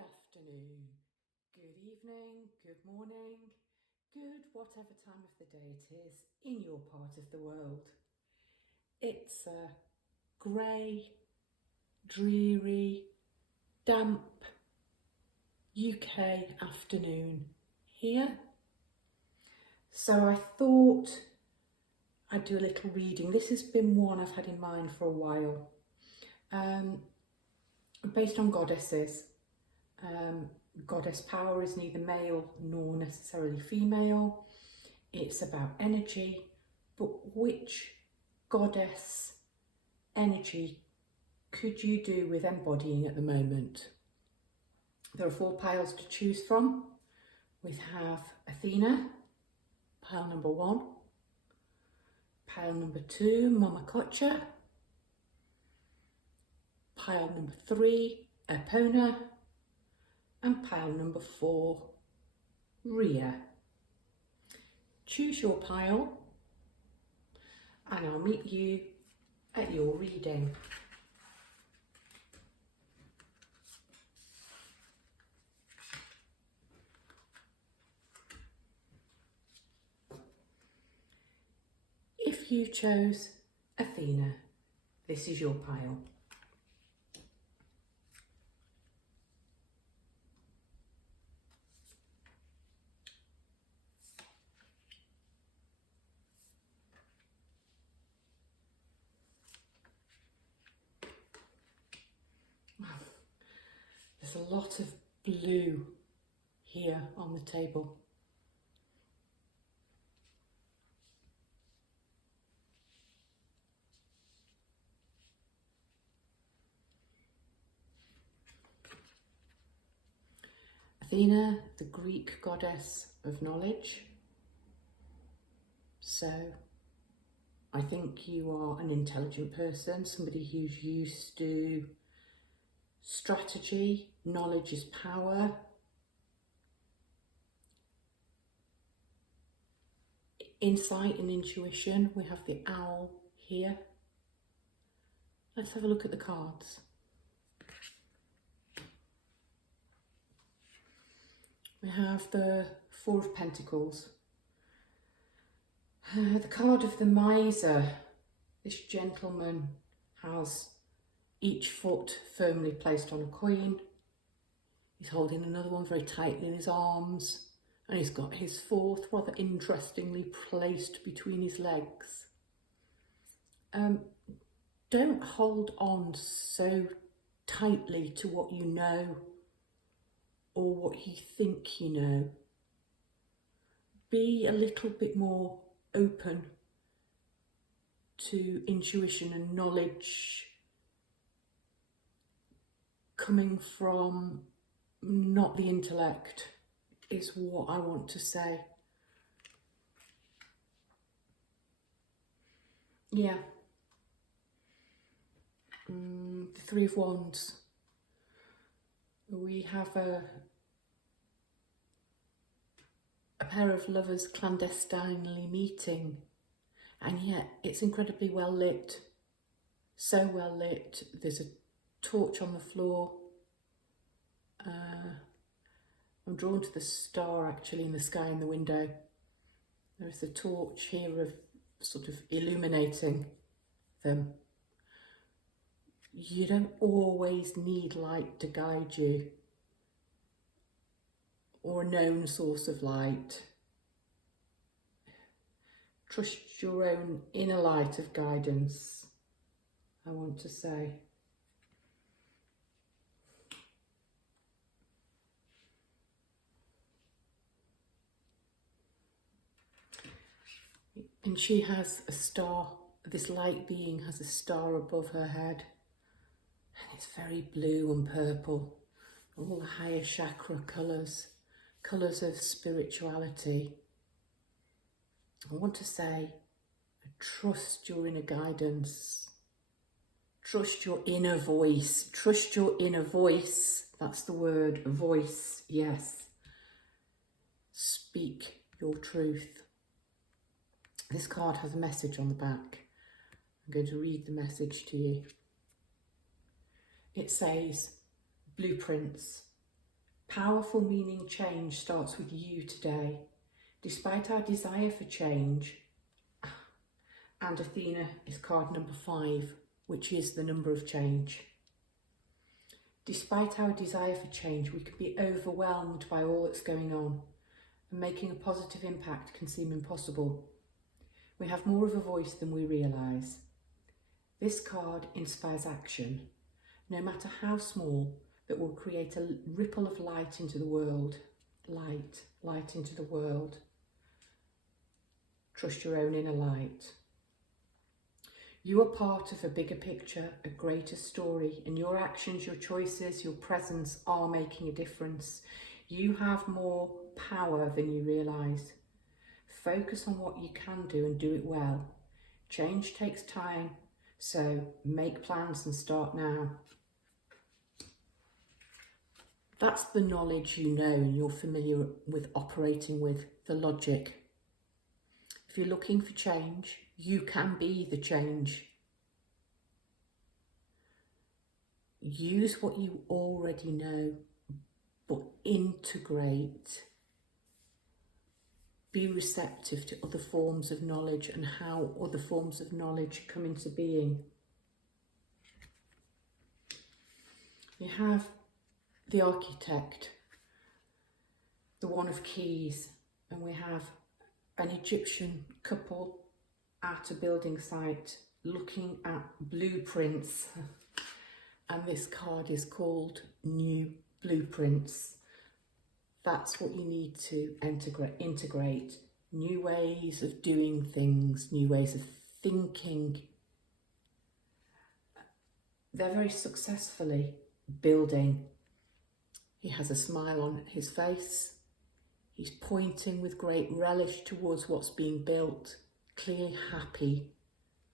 afternoon, good evening, good morning, good whatever time of the day it is in your part of the world. It's a grey, dreary, damp UK afternoon here. So I thought I'd do a little reading. This has been one I've had in mind for a while, based on goddesses. Goddess power is neither male nor necessarily female. It's about energy, but which goddess energy could you do with embodying at the moment? There are 4 piles to choose from. We have Athena, pile number 1, pile number 2, Mama Qocha, pile number 3, Epona, and pile number 4, Rhea. Choose your pile and I'll meet you at your reading. If you chose Athena, this is your pile. There's a lot of blue here on the table. Athena, the Greek goddess of knowledge. So I think you are an intelligent person, somebody who's used to strategy. Knowledge is power. Insight and intuition. We have the owl here. Let's have a look at the cards. We have the 4 of Pentacles. The card of the miser. This gentleman has each foot firmly placed on a coin. He's holding another one very tightly in his arms, and he's got his 4th rather interestingly placed between his legs. Don't hold on so tightly to what you know or what you think you know. Be a little bit more open to intuition and knowledge coming from not the intellect, is what I want to say. Yeah. The 3 of Wands. We have a pair of lovers clandestinely meeting, and yet it's incredibly well lit. So well lit. There's a torch on the floor. I'm drawn to the star actually in the sky in the window. There's a torch here of sort of illuminating them. You don't always need light to guide you, or a known source of light. Trust your own inner light of guidance, I want to say. And she has a star, this light being has a star above her head, and it's very blue and purple, all the higher chakra colours of spirituality. I want to say, trust your inner guidance, trust your inner voice, trust your inner voice. That's the word, voice, yes. Speak your truth. This card has a message on the back. I'm going to read the message to you. It says, blueprints. Powerful meaning change starts with you today. Despite our desire for change, and Athena is card number 5, which is the number of change. Despite our desire for change, we can be overwhelmed by all that's going on, and making a positive impact can seem impossible. We have more of a voice than we realise. This card inspires action, no matter how small, that will create a ripple of light into the world. Light into the world. Trust your own inner light. You are part of a bigger picture, a greater story, and your actions, your choices, your presence are making a difference. You have more power than you realise. Focus on what you can do and do it well. Change takes time, so make plans and start now. That's the knowledge you know and you're familiar with operating with, the logic. If you're looking for change, you can be the change. Use what you already know, but integrate. Be receptive to other forms of knowledge and how other forms of knowledge come into being. You have the architect, the one of keys, and we have an Egyptian couple at a building site looking at blueprints, and this card is called New Blueprints. That's what you need to integrate new ways of doing things, new ways of thinking. They're very successfully building. He has a smile on his face. He's pointing with great relish towards what's being built, clearly happy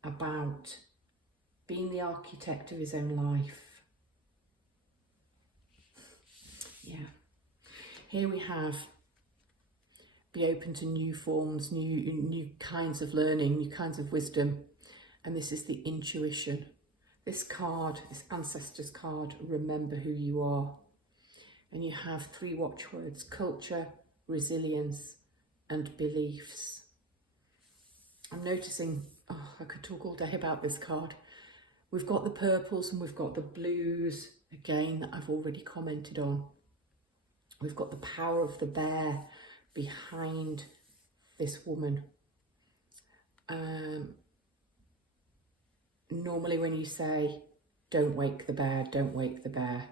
about being the architect of his own life. Yeah. Here we have be open to new forms, new kinds of learning, new kinds of wisdom. And this is the intuition. This card, this ancestors card, remember who you are. And you have 3 watchwords: culture, resilience, and beliefs. I'm noticing, I could talk all day about this card. We've got the purples and we've got the blues, again, that I've already commented on. We've got the power of the bear behind this woman. Normally when you say, don't wake the bear, don't wake the bear,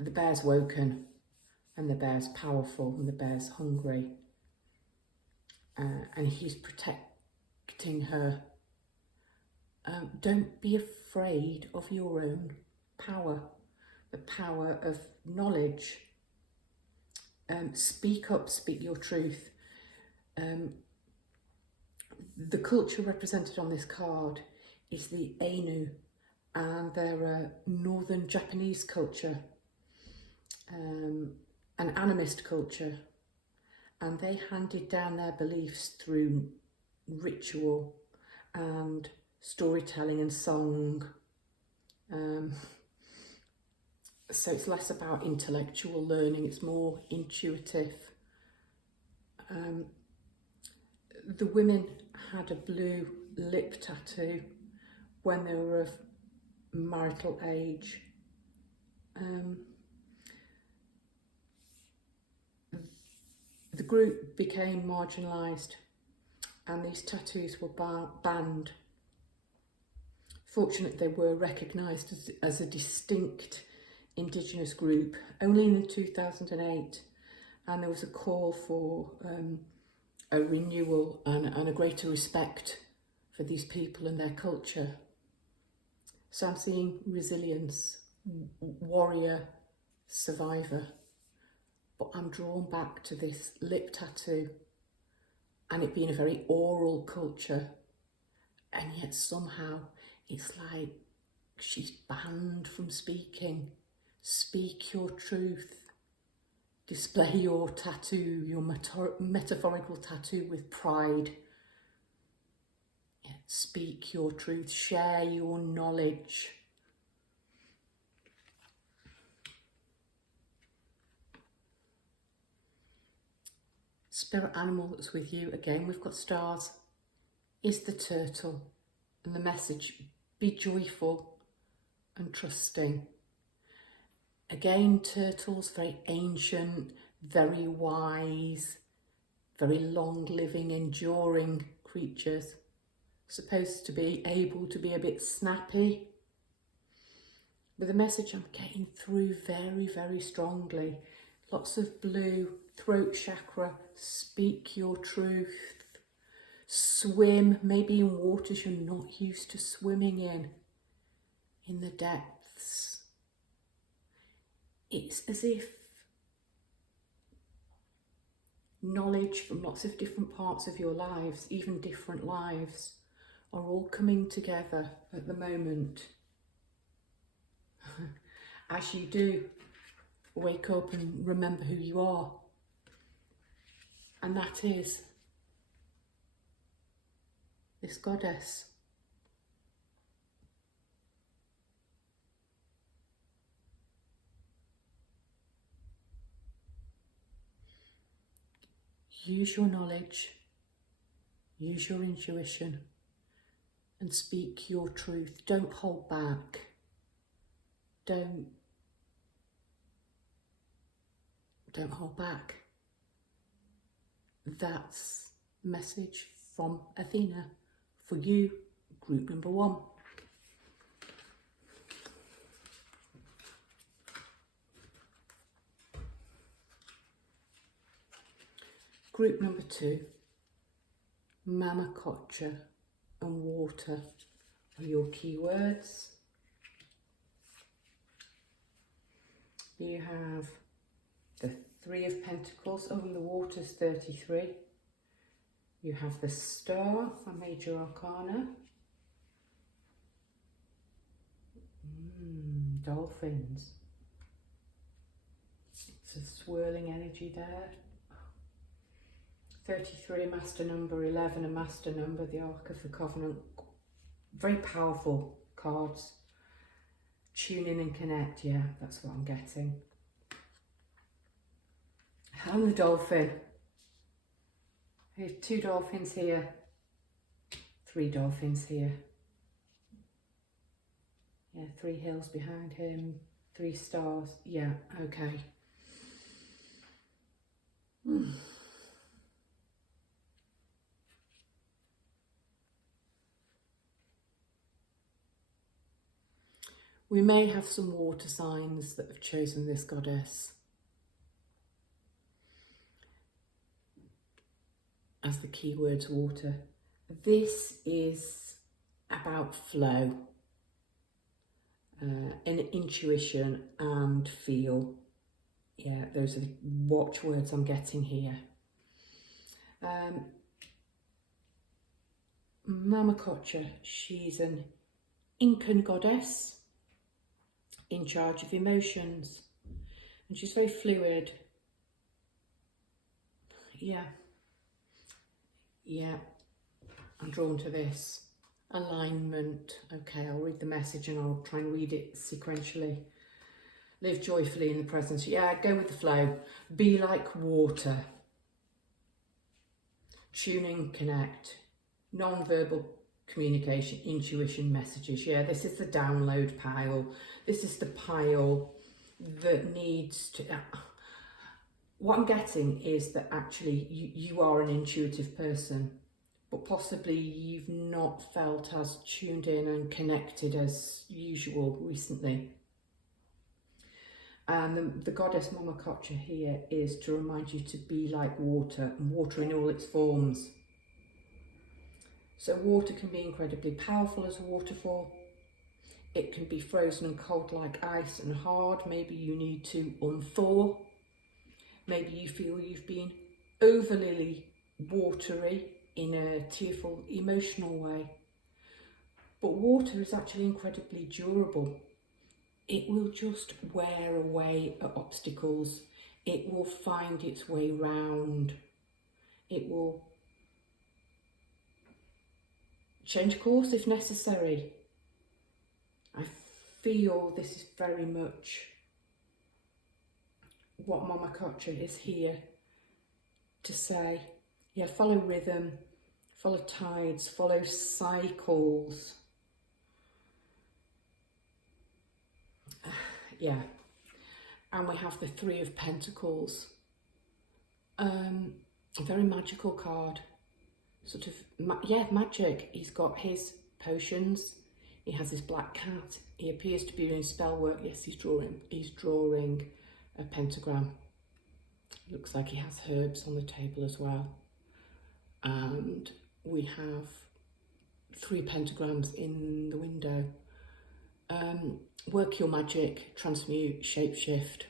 the bear's woken, and the bear's powerful, and the bear's hungry, and he's protecting her. Don't be afraid of your own power, the power of knowledge. Speak up, speak your truth. The culture represented on this card is the Ainu, and they're a northern Japanese culture, an animist culture, and they handed down their beliefs through ritual and storytelling and song. So it's less about intellectual learning, it's more intuitive. The women had a blue lip tattoo when they were of marital age. The group became marginalised and these tattoos were banned. Fortunately, they were recognised as a distinct Indigenous group only in 2008, and there was a call for a renewal and a greater respect for these people and their culture. So I'm seeing resilience, warrior, survivor, but I'm drawn back to this lip tattoo and it being a very oral culture, and yet somehow it's like she's banned from speaking. Speak your truth. Display your tattoo, your metaphorical tattoo with pride. Yeah, speak your truth, share your knowledge. spirit animal that's with you, again we've got stars, is the turtle. And the message, be joyful and trusting. Again, turtles, very ancient, very wise, very long-living, enduring creatures. Supposed to be able to be a bit snappy. But the message I'm getting through very, very strongly. Lots of blue, throat chakra, speak your truth. Swim, maybe in waters you're not used to swimming in the depths. It's as if knowledge from lots of different parts of your lives, even different lives, are all coming together at the moment. As you do, wake up and remember who you are. And that is this goddess. Use your knowledge, use your intuition, and speak your truth. Don't hold back. Don't hold back. That's a message from Athena for you, group number 1. Group number 2, Mama Qocha and water are your keywords. You have the 3 of Pentacles, and the water's 33. You have the Star, a major arcana. Dolphins. It's a swirling energy there. 33, a master number, 11, a master number, the Ark of the Covenant. Very powerful cards. Tune in and connect, yeah, that's what I'm getting. And the dolphin. Here's 2 dolphins here, 3 dolphins here. Yeah, 3 hills behind him, 3 stars. Yeah, okay. We may have some water signs that have chosen this goddess as the keywords water. This is about flow, and intuition and feel. Yeah, those are the watchwords I'm getting here. Mama Qocha, she's an Incan goddess in charge of emotions, and she's very fluid. Yeah, I'm drawn to this. Alignment. Okay, I'll read the message and I'll try and read it sequentially. Live joyfully in the presence. Yeah, go with the flow. Be like water. Tune in, connect. Non-verbal communication, intuition, messages. Yeah, this is the download pile. This is the pile that needs to... What I'm getting is that actually you are an intuitive person, but possibly you've not felt as tuned in and connected as usual recently. And the goddess Mama Qocha here is to remind you to be like water, and water in all its forms. So water can be incredibly powerful as a waterfall. It can be frozen and cold like ice and hard. Maybe you need to unthaw. Maybe you feel you've been overly watery in a tearful, emotional way. But water is actually incredibly durable. It will just wear away at obstacles. It will find its way round. It will change course if necessary. I feel this is very much what Mama Qocha is here to say, yeah, follow rhythm, follow tides, follow cycles. Yeah. And we have the Three of Pentacles. A very magical card. Sort of, magic. He's got his potions. He has his black cat. He appears to be doing spell work. Yes, he's drawing a pentagram. Looks like he has herbs on the table as well. And we have 3 pentagrams in the window. Work your magic, transmute, shapeshift.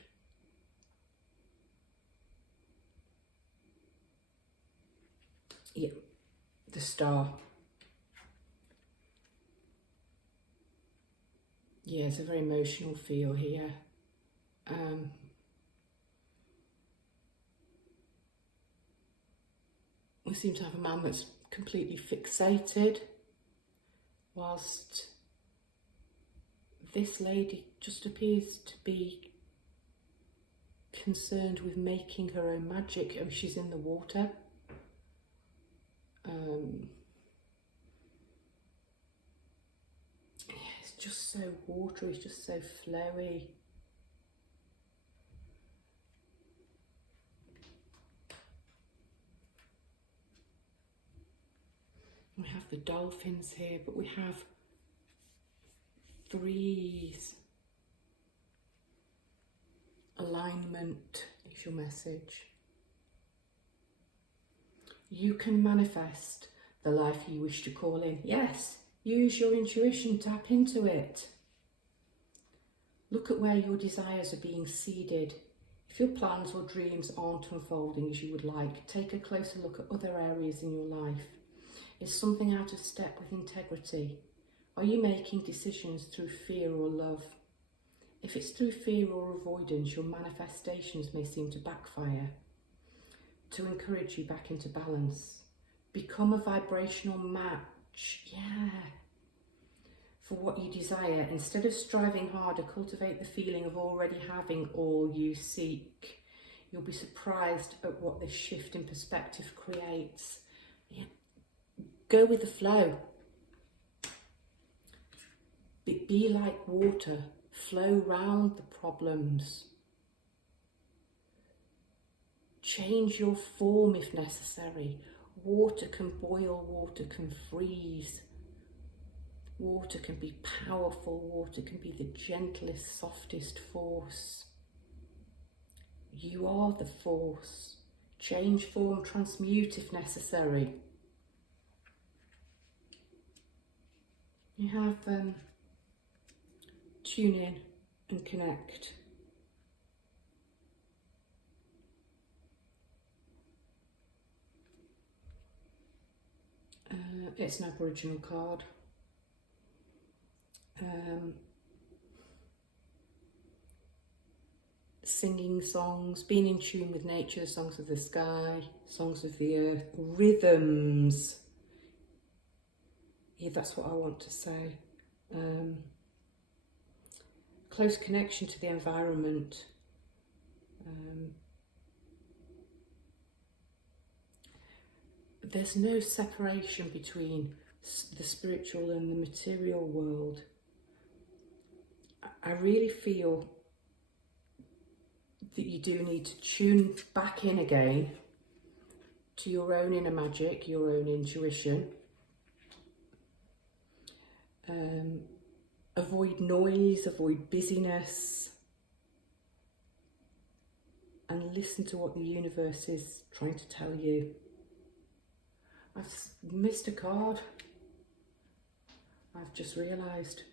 Yeah, the star. Yeah, it's a very emotional feel here. We seem to have a man that's completely fixated, whilst this lady just appears to be concerned with making her own magic. Oh, she's in the water. Yeah, it's just so watery, it's just so flowy. We have the dolphins here, but we have 3s. Alignment is your message. You can manifest the life you wish to call in. Yes, use your intuition, tap into it. Look at where your desires are being seeded. If your plans or dreams aren't unfolding as you would like, take a closer look at other areas in your life. Is something out of step with integrity? Are you making decisions through fear or love? If it's through fear or avoidance, your manifestations may seem to backfire. To encourage you back into balance. Become a vibrational match. Yeah. For what you desire. Instead of striving harder, cultivate the feeling of already having all you seek. You'll be surprised at what this shift in perspective creates. Yeah. Go with the flow. Be like water. Flow round the problems. Change your form if necessary. Water can boil, water can freeze. Water can be powerful, water can be the gentlest, softest force. You are the force. Change form, transmute if necessary. You have tune in and connect. It's an Aboriginal card. Singing songs, being in tune with nature, songs of the sky, songs of the earth, rhythms. Yeah, that's what I want to say. Close connection to the environment. There's no separation between the spiritual and the material world. I really feel that you do need to tune back in again to your own inner magic, your own intuition. Avoid noise, avoid busyness, and listen to what the universe is trying to tell you. I've missed a card. I've just realised.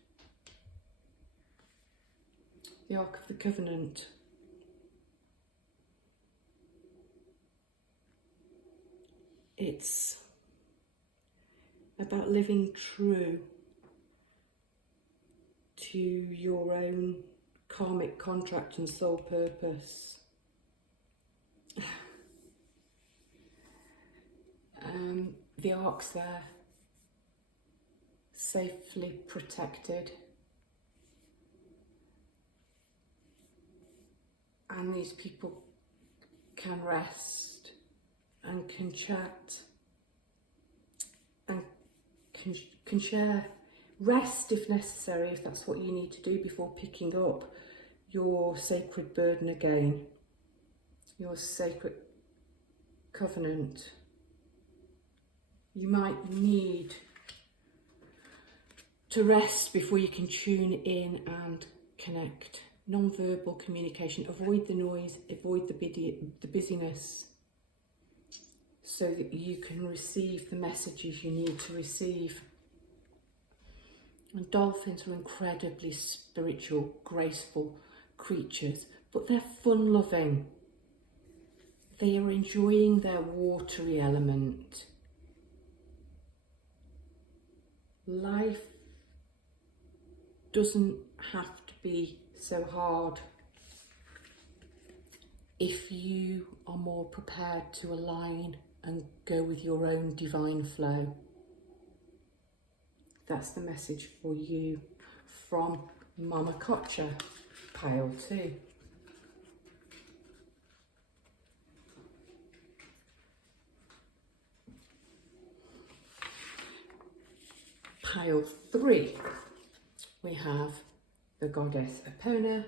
The Ark of the Covenant. It's about living true to your own karmic contract and soul purpose. The Ark's there, safely protected, and these people can rest and can chat and can share. Rest if necessary, if that's what you need to do before picking up your sacred burden again, your sacred covenant. You might need to rest before you can tune in and connect. Non-verbal communication, avoid the noise, avoid the busyness, so that you can receive the messages you need to receive. And dolphins are incredibly spiritual, graceful creatures, but they're fun-loving. They are enjoying their watery element. Life doesn't have to be so hard if you are more prepared to align and go with your own divine flow. That's the message for you from Mama Qocha, pile 2. Pile 3, we have the goddess Epona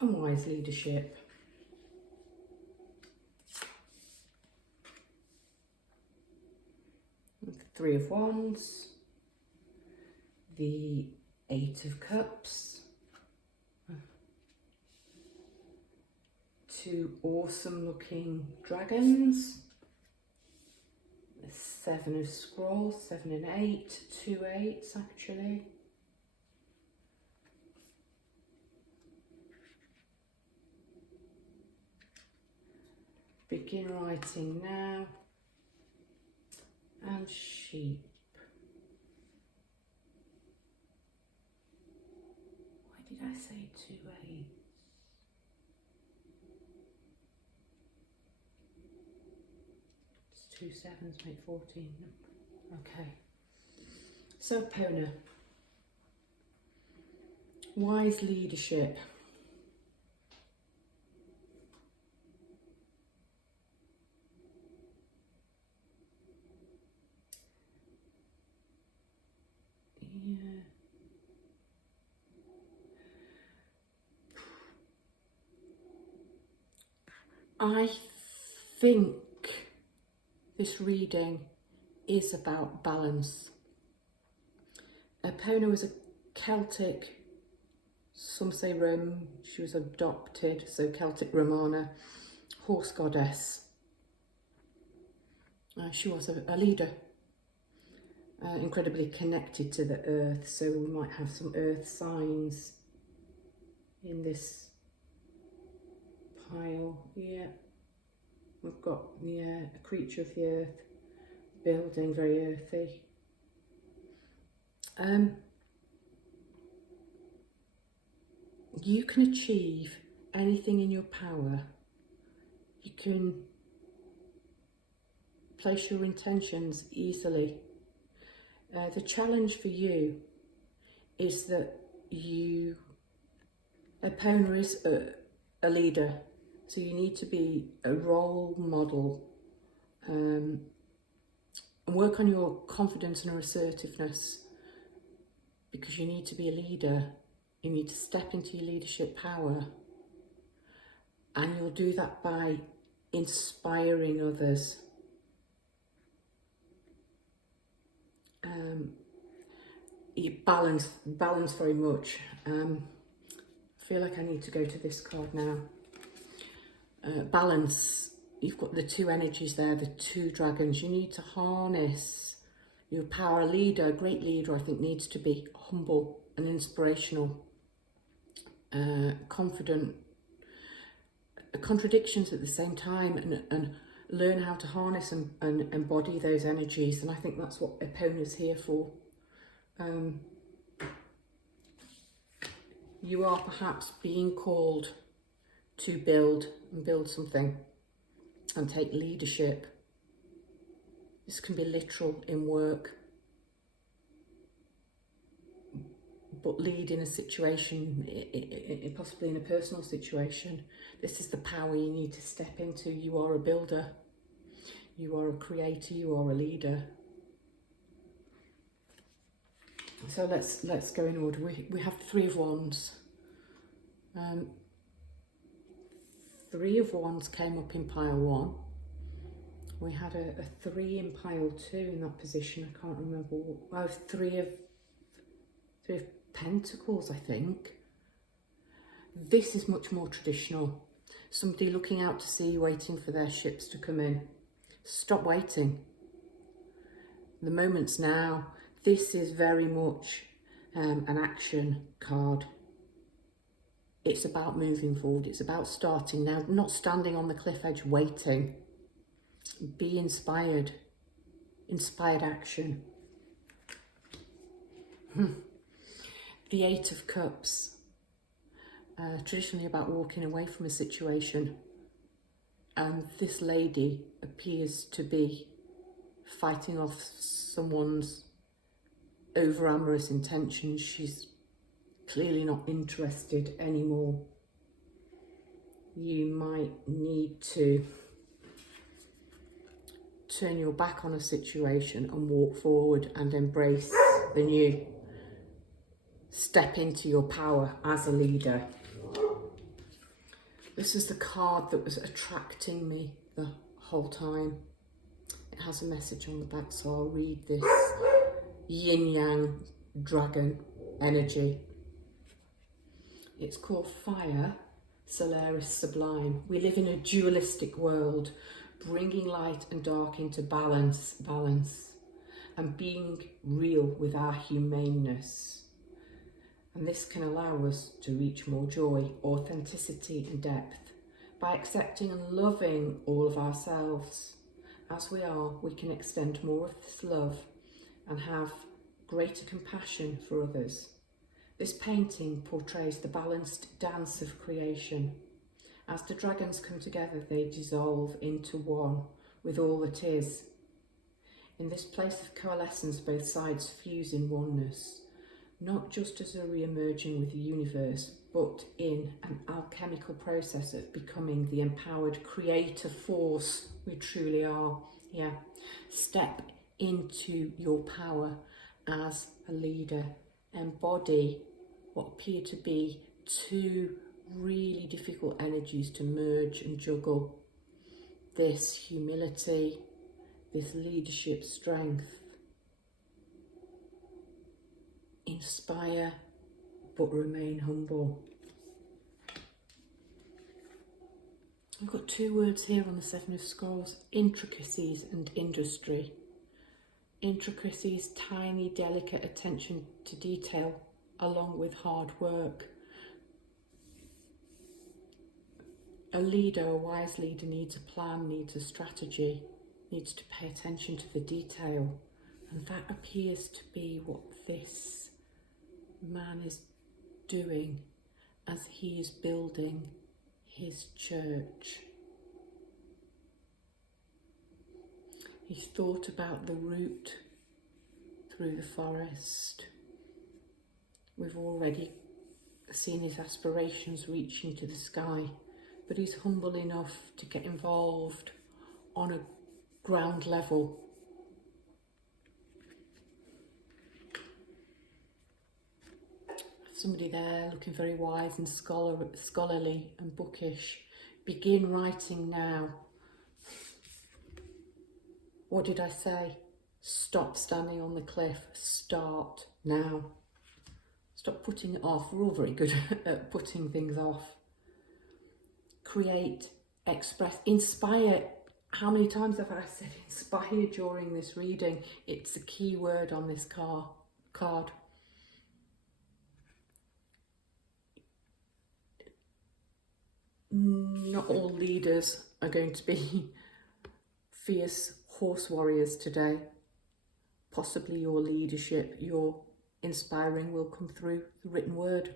and wise leadership. The 3 of Wands, the 8 of Cups, 2 awesome looking dragons, the 7 of Scrolls, 7 and 8, 2 8s actually. Begin writing now, and sheep. Why did I say 2 8? It's 2 7s make 14. Okay. So Epona, wise leadership. Yeah. I think this reading is about balance. Epona was a Celtic, some say Rome, she was adopted, so Celtic Romana, horse goddess. She was a leader, incredibly connected to the earth, so we might have some earth signs in this pile. Yeah, we've got a creature of the earth, building, very earthy. You can achieve anything in your power. You can place your intentions easily. The challenge for you is that Epona is a leader, so you need to be a role model, and work on your confidence and assertiveness, because you need to be a leader. You need to step into your leadership power, and you'll do that by inspiring others. You balance very much. I feel like I need to go to this card now. Balance, you've got the 2 energies there, the 2 dragons. You need to harness your power. A leader, a great leader, I think, needs to be humble and inspirational, confident, contradictions at the same time, and learn how to harness and embody those energies. And I think that's what Epona's here for. You are perhaps being called to build something and take leadership. This can be literal in work, but lead in a situation, possibly in a personal situation. This is the power you need to step into. You are a builder. You are a creator, you are a leader. So let's go in order. We have Three of Wands. Three of Wands came up in pile 1. We had a 3 in pile 2 in that position. I can't remember. I have three of Pentacles, I think. This is much more traditional. Somebody looking out to sea, waiting for their ships to come in. Stop waiting. The moment's now. This is very much an action card. It's about moving forward. It's about starting now, not standing on the cliff edge waiting. Be inspired. Inspired action. The Eight of Cups. Traditionally about walking away from a situation. And this lady appears to be fighting off someone's over-amorous intentions. She's clearly not interested anymore. You might need to turn your back on a situation and walk forward and embrace the new. Step into your power as a leader. This is the card that was attracting me the whole time. It has a message on the back, so I'll read this. Yin-yang dragon energy. It's called Fire, Solaris Sublime. We live in a dualistic world, bringing light and dark into balance, and being real with our humaneness. And this can allow us to reach more joy, authenticity and depth. By accepting and loving all of ourselves as we are, we can extend more of this love and have greater compassion for others. This painting portrays the balanced dance of creation. As the dragons come together, they dissolve into one with all that is. In this place of coalescence, both sides fuse in oneness, not just as a re-emerging with the universe, but in an alchemical process of becoming the empowered creative force we truly are. Yeah, step into your power as a leader. Embody what appear to be two really difficult energies to merge and juggle. This humility, this leadership strength. Inspire, but remain humble. I've got two words here on the Seven of Scrolls: intricacies and industry. Intricacies, tiny, delicate attention to detail, along with hard work. A leader, a wise leader, needs a plan, needs a strategy, needs to pay attention to the detail. And that appears to be what this man is doing as he is building his church. He's thought about the route through the forest. We've already seen his aspirations reaching to the sky, but he's humble enough to get involved on a ground level. Somebody there looking very wise and scholarly and bookish. Begin writing now. What did I say? Stop standing on the cliff. Start now. Stop putting it off. We're all very good at putting things off. Create, express, inspire. How many times have I said inspire during this reading? It's a key word on this card. Not all leaders are going to be fierce horse warriors today. Possibly your leadership, your inspiring will come through the written word.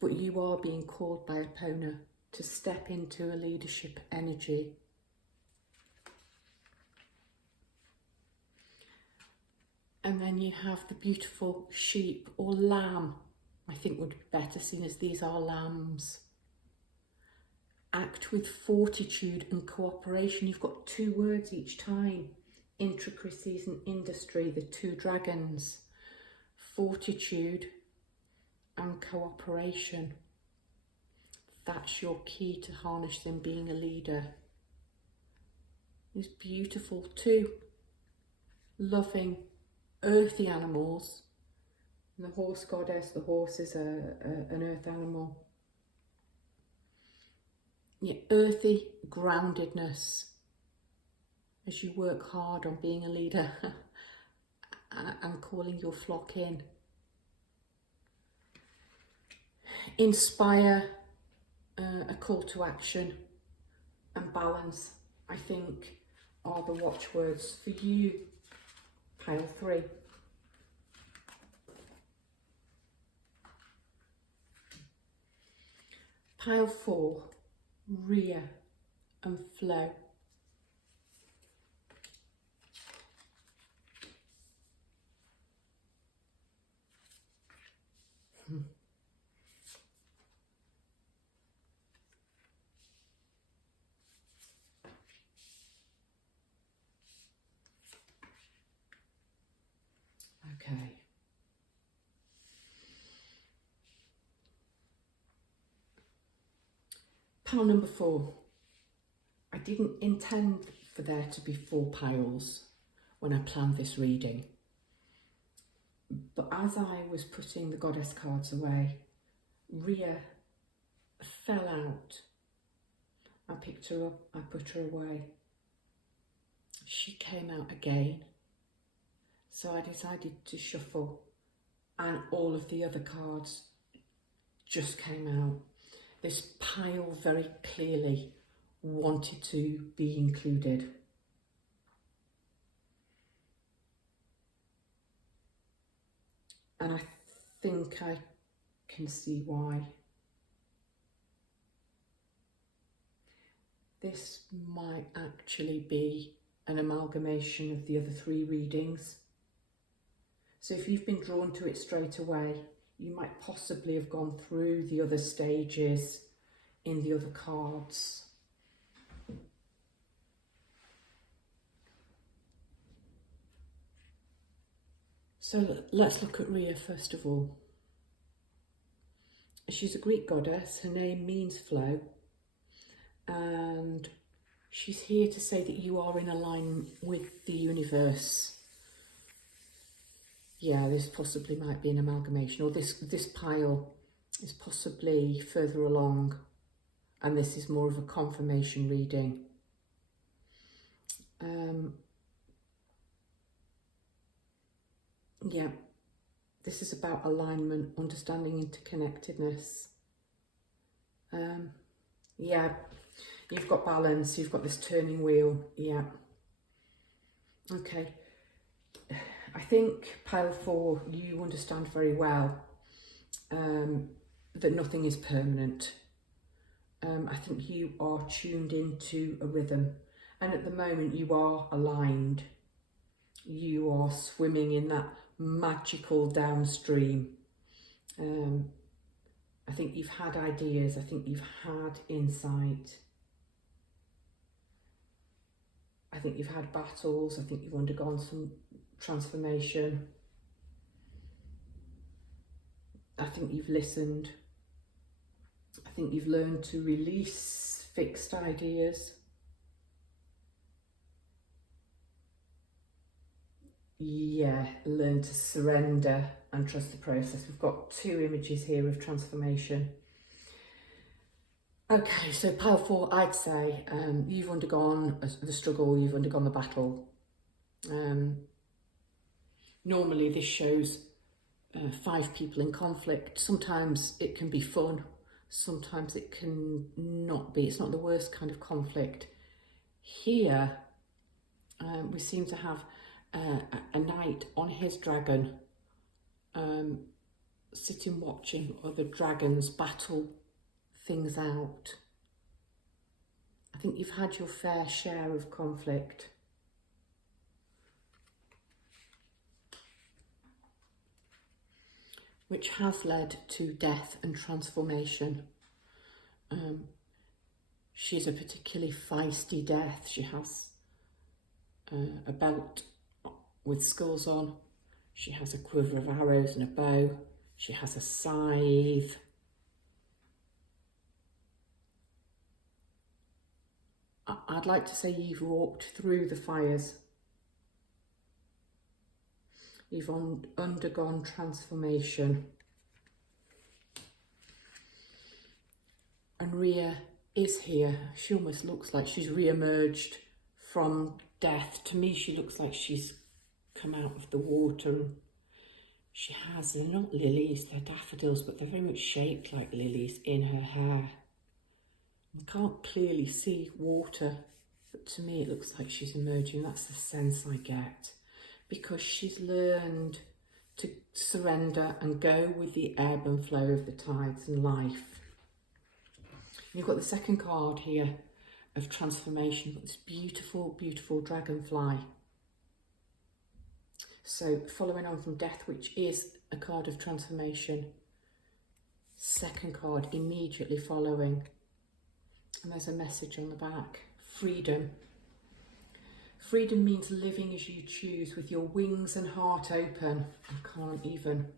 But you are being called by Epona to step into a leadership energy. And then you have the beautiful sheep or lamb, I think would be better, seen as these are lambs. act with fortitude and cooperation. You've got 2 words each time. Intricacies and industry, the 2 dragons. Fortitude and cooperation. That's your key to harnessing being a leader. It's beautiful too. Loving, earthy animals. And the horse goddess, the horse is an earth animal. Yeah, earthy groundedness as you work hard on being a leader and calling your flock in. Inspire, a call to action, and balance, I think, are the watchwords for you, pile 3. Pile 4, Rhea and flow. Okay. Pile number 4. I didn't intend for there to be 4 piles when I planned this reading. But as I was putting the goddess cards away, Rhea fell out. I picked her up, I put her away. She came out again. So I decided to shuffle, and all of the other cards just came out. This pile very clearly wanted to be included. And I think I can see why. This might actually be an amalgamation of the other 3 readings. So if you've been drawn to it straight away, you might possibly have gone through the other stages in the other cards. So let's look at Rhea first of all. She's a Greek goddess. Her name means flow. And she's here to say that you are in alignment with the universe. Yeah, this possibly might be an amalgamation, or this pile is possibly further along, and this is more of a confirmation reading. Yeah, this is about alignment, understanding, interconnectedness. Yeah, you've got balance, you've got this turning wheel, yeah. Okay. I think pile 4, you understand very well that nothing is permanent. I think you are tuned into a rhythm, and at the moment you are aligned. You are swimming in that magical downstream. I think you've had ideas, I think you've had insight. I think you've had battles, I think you've undergone some transformation. I think you've listened. I think you've learned to release fixed ideas. Yeah, learn to surrender and trust the process. We've got 2 images here of transformation. Okay, so pile 4, I'd say you've undergone the struggle, you've undergone the battle. Normally this shows 5 people in conflict. Sometimes it can be fun, sometimes it can not be. It's not the worst kind of conflict. Here we seem to have a knight on his dragon sitting watching other dragons battle things out. I think you've had your fair share of conflict. Which has led to death and transformation. She's a particularly feisty death. She has a belt with skulls on. She has a quiver of arrows and a bow. She has a scythe. I'd like to say you've walked through the fires. You've undergone transformation. And Rhea is here. She almost looks like she's re-emerged from death. To me, she looks like she's come out of the water. She has, they're not lilies, they're daffodils, but they're very much shaped like lilies in her hair. I can't clearly see water, but to me it looks like she's emerging. That's the sense I get, because she's learned to surrender and go with the ebb and flow of the tides and life. You've got the second card here of transformation. You've got this beautiful, beautiful dragonfly. So following on from death, which is a card of transformation, second card immediately following. And there's a message on the back, freedom. Freedom means living as you choose with your wings and heart open. I can't even.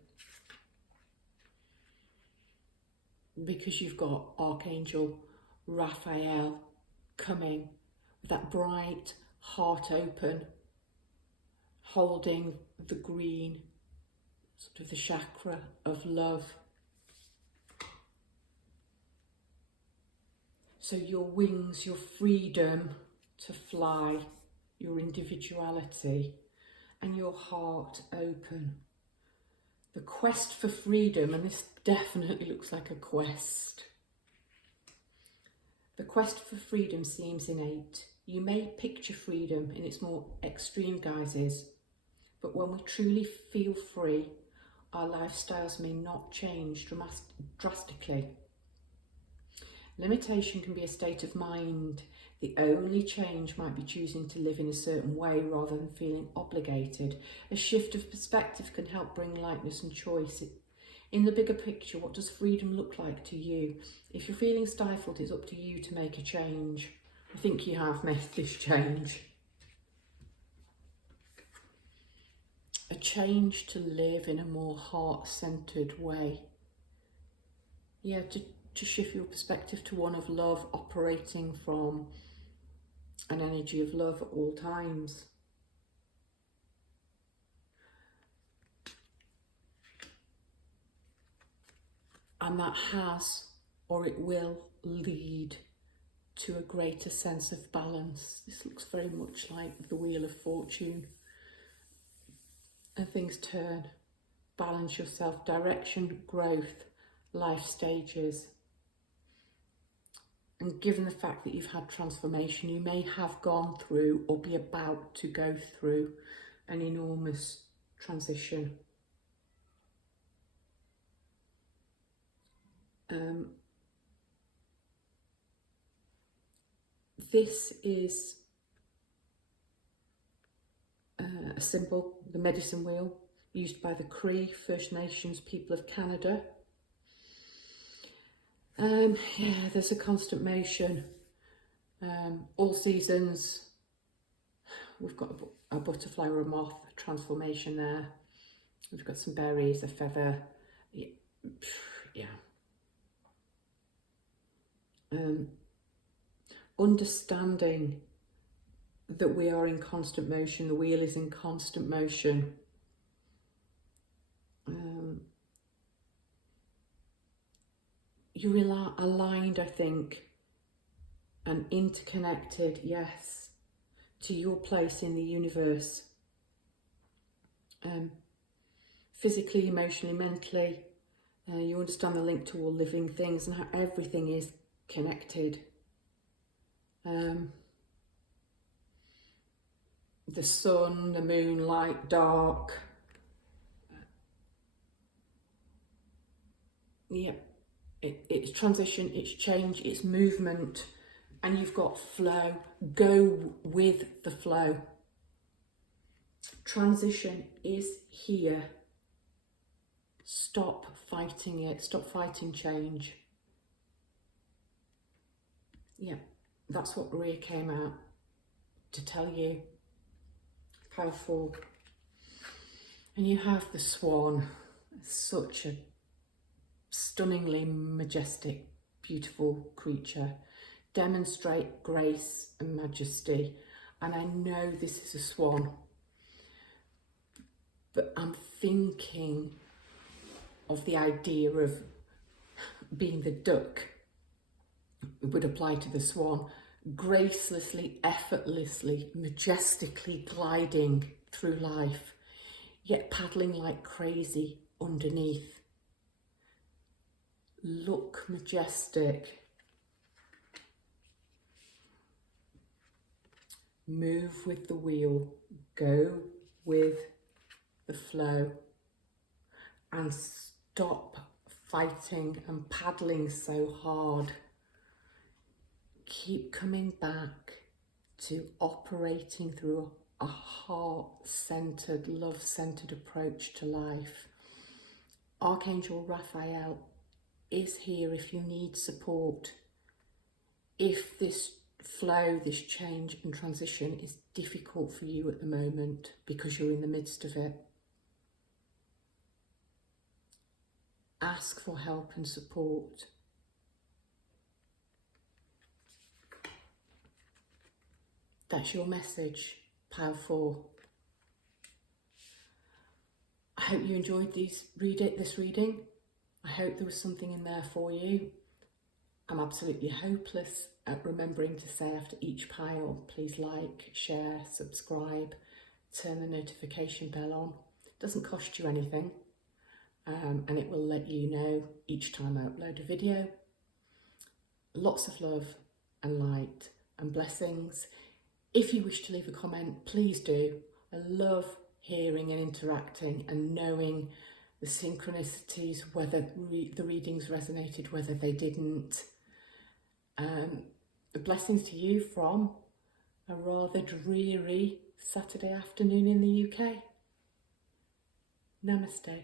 Because you've got Archangel Raphael coming with that bright heart open, holding the green, sort of the chakra of love. So your wings, your freedom to fly, your individuality, and your heart open. The quest for freedom, and this definitely looks like a quest. The quest for freedom seems innate. You may picture freedom in its more extreme guises, but when we truly feel free, our lifestyles may not change drastically. Limitation can be a state of mind. The only change might be choosing to live in a certain way rather than feeling obligated. A shift of perspective can help bring lightness and choice. In the bigger picture, what does freedom look like to you? If you're feeling stifled, it's up to you to make a change. I think you have made this change. A change to live in a more heart-centered way. Yeah, to shift your perspective to one of love, operating from an energy of love at all times. And that has, or it will, lead to a greater sense of balance. This looks very much like the Wheel of Fortune. And things turn. Balance yourself, direction, growth, life stages. And given the fact that you've had transformation, you may have gone through or be about to go through an enormous transition. This is a symbol, the medicine wheel, used by the Cree First Nations people of Canada. Yeah, there's a constant motion. All seasons. We've got a butterfly or a moth, a transformation there. We've got some berries, a feather. Yeah. Understanding that we are in constant motion, the wheel is in constant motion. You're aligned, I think, and interconnected, yes, to your place in the universe. Physically, emotionally, mentally, you understand the link to all living things and how everything is connected. The sun, the moon, light, dark. It's transition, it's change, it's movement, and you've got flow. Go with the flow. Transition is here. Stop fighting it. Stop fighting change. Yeah, that's what Rhea came out to tell you. Powerful. And you have the swan, such a stunningly majestic, beautiful creature. Demonstrate grace and majesty. And I know this is a swan, but I'm thinking of the idea of being the duck. It would apply to the swan, gracelessly, effortlessly, majestically gliding through life, yet paddling like crazy underneath. Look majestic. Move with the wheel, go with the flow, and stop fighting and paddling so hard. Keep coming back to operating through a heart-centered, love-centered approach to life. Archangel Raphael is here if you need support. If this flow, this change and transition is difficult for you at the moment because you're in the midst of it, ask for help and support. That's your message, Pile 4. I hope you enjoyed this reading. I hope there was something in there for you. I'm absolutely hopeless at remembering to say after each pile, please like, share, subscribe, turn the notification bell on. It doesn't cost you anything, and it will let you know each time I upload a video. Lots of love and light and blessings. If you wish to leave a comment, please do. I love hearing and interacting and knowing the synchronicities, whether the readings resonated, whether they didn't. Blessings to you from a rather dreary Saturday afternoon in the UK. Namaste.